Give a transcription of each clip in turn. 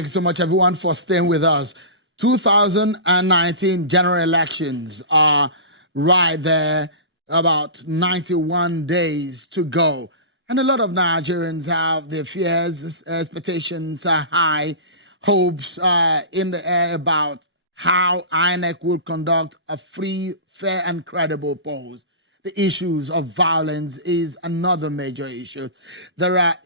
Thank you so much, everyone, for staying with us. 2019 general elections are right there, about 91 days to go. And a lot of Nigerians have their fears, expectations are high, hopes in the air about how INEC will conduct a free, fair, and credible polls. The issues of violence is another major issue. There are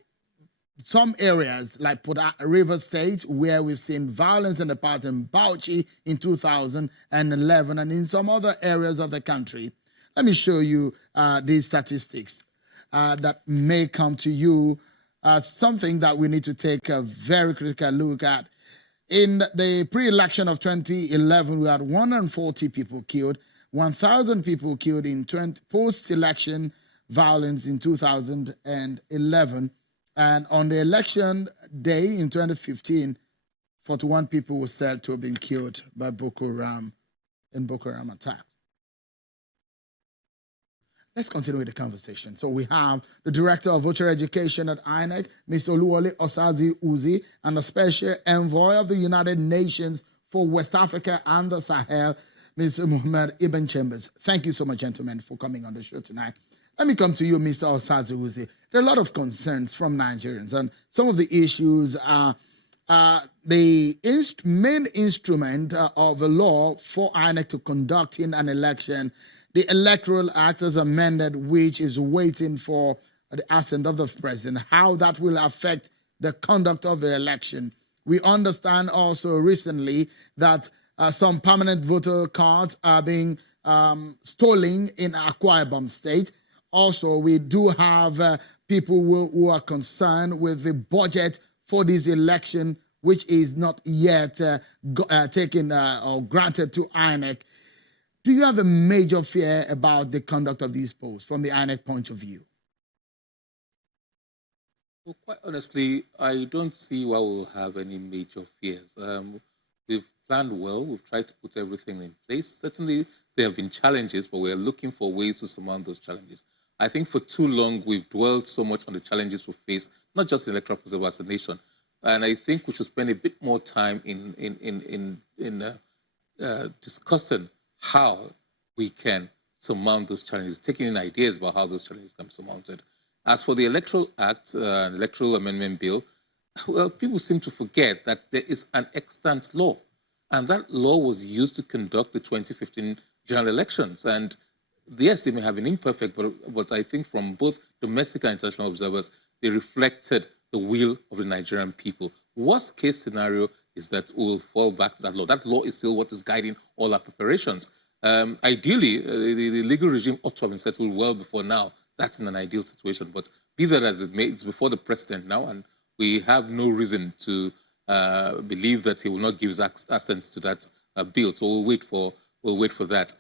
some areas like River State where we've seen violence in the past, in Bauchi in 2011, and in some other areas of the country. Let me show you these statistics that may come to you as something that we need to take a very critical look at. In the pre-election of 2011, we had 140 people killed, 1,000 people killed in post-election violence in 2011. And on the election day in 2015, 41 people were said to have been killed by Boko Haram in Boko Haram attack. Let's continue with the conversation. So we have the Director of Voter Education at INEC, Ms. Oluwole Osaze-Uzi, and the Special Envoy of the United Nations for West Africa and the Sahel, Ms. Mohammed Ibn Chambers. Thank you so much, gentlemen, for coming on the show tonight. Let me come to you, Mr. Osaze-Uzi. There are a lot of concerns from Nigerians, and some of the issues are the main instrument of the law for INEC to conduct in an election, the Electoral Act as amended, which is waiting for the assent of the president, how that will affect the conduct of the election. We understand also recently that some permanent voter cards are being stolen in Akwa Ibom State. Also, we do have people who are concerned with the budget for this election, which is not yet taken or granted to INEC. Do you have a major fear about the conduct of these polls from the INEC point of view? Well, quite honestly, I don't see why we'll have any major fears. We've planned well. We've tried to put everything in place. Certainly, there have been challenges, but we're looking for ways to surmount those challenges. I think for too long, we've dwelled so much on the challenges we face, not just in electoral process, but as a nation. And I think we should spend a bit more time in discussing how we can surmount those challenges, taking in ideas about how those challenges can be surmounted. As for the Electoral Act, Electoral Amendment Bill, well, people seem to forget that there is an extant law, and that law was used to conduct the 2015 general elections. And yes, they may have been imperfect, but I think from both domestic and international observers, they reflected the will of the Nigerian people. Worst case scenario is that we'll fall back to that law. That law is still what is guiding all our preparations. Ideally, the legal regime ought to have been settled well before now. That's in an ideal situation. But be that as it may, it's before the president now, and we have no reason to believe that he will not give assent to that bill. So we'll wait for that.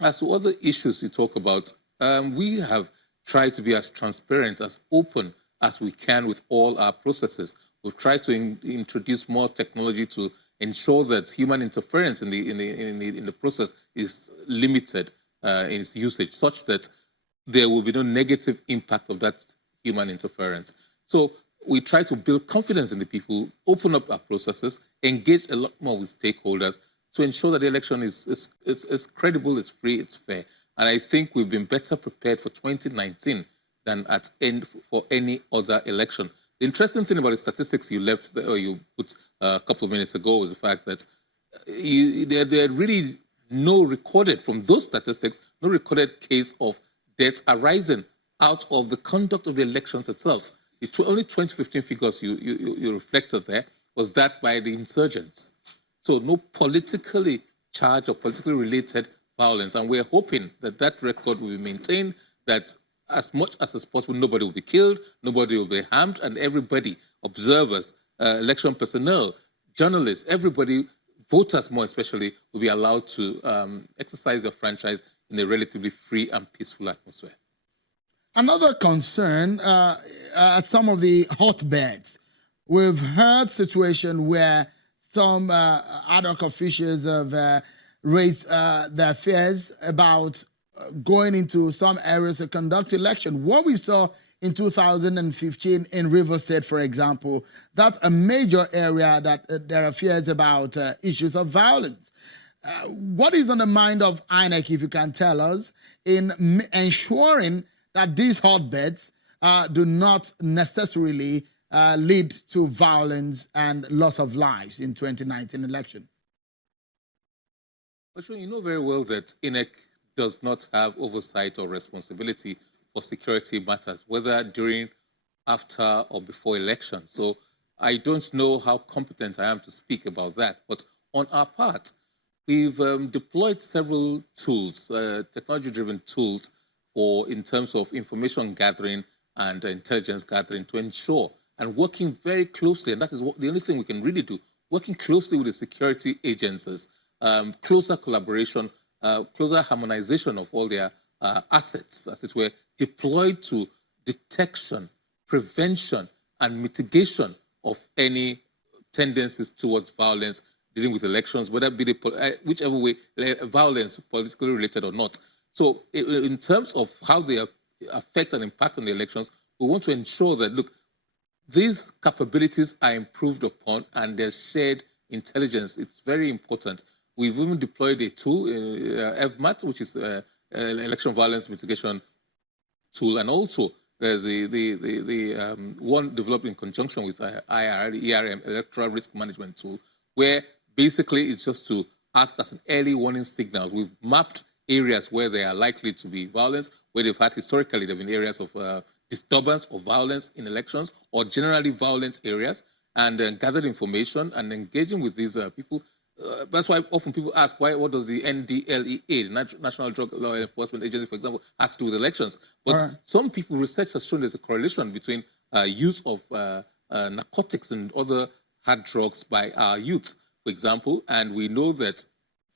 As to other issues you talk about, we have tried to be as transparent, as open as we can with all our processes. We've tried to introduce more technology to ensure that human interference in the process is limited in its usage, such that there will be no negative impact of that human interference. So we try to build confidence in the people, open up our processes, engage a lot more with stakeholders to ensure that the election is credible, it's free, it's fair. And I think we've been better prepared for 2019 than for any other election. The interesting thing about the statistics you put a couple of minutes ago was the fact that there are really no recorded, from those statistics, no recorded case of deaths arising out of the conduct of the elections itself. The only 2015 figures you reflected there was that by the insurgents. So no politically charged or politically related violence. And we're hoping that that record will be maintained, that as much as is possible, nobody will be killed, nobody will be harmed, and everybody, observers, election personnel, journalists, everybody, voters more especially, will be allowed to exercise their franchise in a relatively free and peaceful atmosphere. Another concern at some of the hotbeds, we've heard situations where some ad hoc officials have raised their fears about going into some areas to conduct election. What we saw in 2015 in River State, for example. That's a major area that there are fears about issues of violence. What is on the mind of INEC, if you can tell us, in ensuring that these hotbeds do not necessarily lead to violence and loss of lives in 2019 election? But you know very well that INEC does not have oversight or responsibility for security matters, whether during, after, or before elections. So I don't know how competent I am to speak about that. But on our part, we've deployed several tools, technology-driven tools, in terms of information gathering and intelligence gathering to ensure, and working very closely, and that is the only thing we can really do, working closely with the security agencies, closer collaboration, closer harmonization of all their assets, as it were, deployed to detection, prevention, and mitigation of any tendencies towards violence dealing with elections, whether it be whichever way, violence, politically related or not. So in terms of how they affect and impact on the elections, we want to ensure that, look, these capabilities are improved upon and there's shared intelligence. It's very important. We've even deployed a tool, FMAT, which is election violence mitigation tool, and also there's the one developed in conjunction with IR, the ERM, electoral risk management tool, where basically it's just to act as an early warning signal. We've mapped areas where there are likely to be violence, where they've had historically, there have been areas of disturbance or violence in elections, or generally violent areas, and gathered information and engaging with these people. That's why often people ask, what does the NDLEA, the National Drug Law Enforcement Agency, for example, has to do with elections? But some people, research has shown there's a correlation between use of narcotics and other hard drugs by our youth, for example, and we know that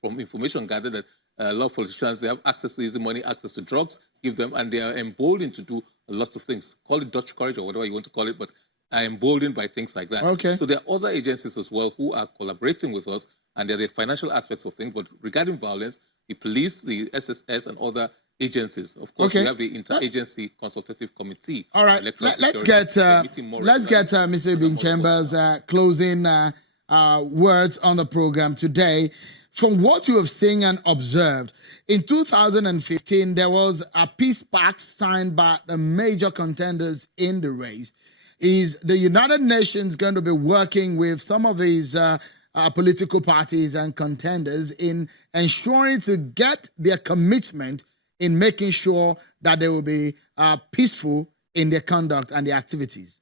from information gathered that a lot of politicians, they have access to easy money, access to drugs, give them, and they are emboldened to do a lot of things. Call it Dutch courage or whatever you want to call it, but are emboldened by things like that. Okay. So there are other agencies as well who are collaborating with us, and there are the financial aspects of things. But regarding violence, the police, the SSS, and other agencies. Of course, we have the Interagency Consultative Committee. All right. Let's get Mr. Ibn Chambers closing words on the program today. From what you have seen and observed, in 2015, there was a peace pact signed by the major contenders in the race. Is the United Nations going to be working with some of these political parties and contenders in ensuring to get their commitment in making sure that they will be peaceful in their conduct and their activities?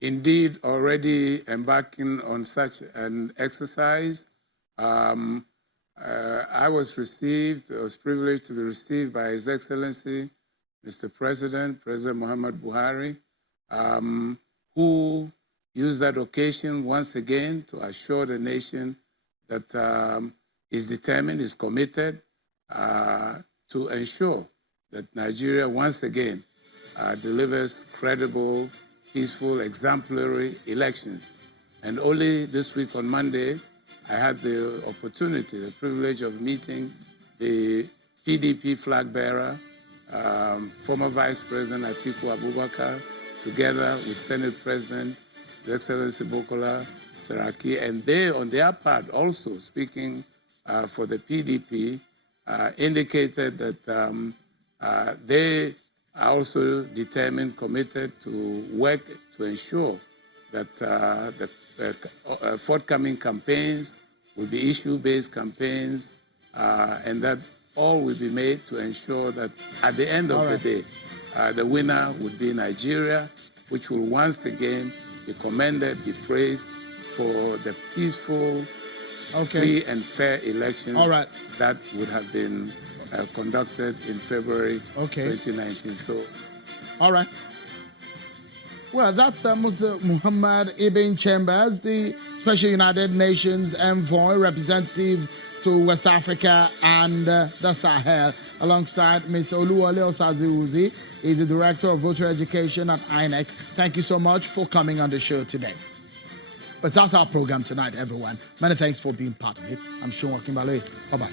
Indeed, already embarking on such an exercise. I was privileged to be received by His Excellency, Mr. President Muhammad Buhari, who used that occasion once again to assure the nation that is determined, is committed to ensure that Nigeria once again delivers credible, peaceful, exemplary elections. And only this week on Monday, I had the opportunity, the privilege of meeting the PDP flag bearer, former Vice President Atiku Abubakar, together with Senate President, His Excellency Bukola Saraki, and they, on their part, also speaking for the PDP, indicated that they are also determined, committed to work to ensure that the forthcoming campaigns will be issue-based campaigns, and that all will be made to ensure that at the end of the day, the winner would be Nigeria, which will once again be commended, be praised for the peaceful, free and fair elections that would have been conducted in February 2019. So, all right. Well, that's Mr. Muhammad Ibn Chambers, the Special United Nations Envoy, representative to West Africa and the Sahel, alongside Mr. Oluwole Osazi-Uzi. He's the Director of Voter Education at INEC. Thank you so much for coming on the show today. But that's our program tonight, everyone. Many thanks for being part of it. I'm Sean Kimbale. Bye-bye.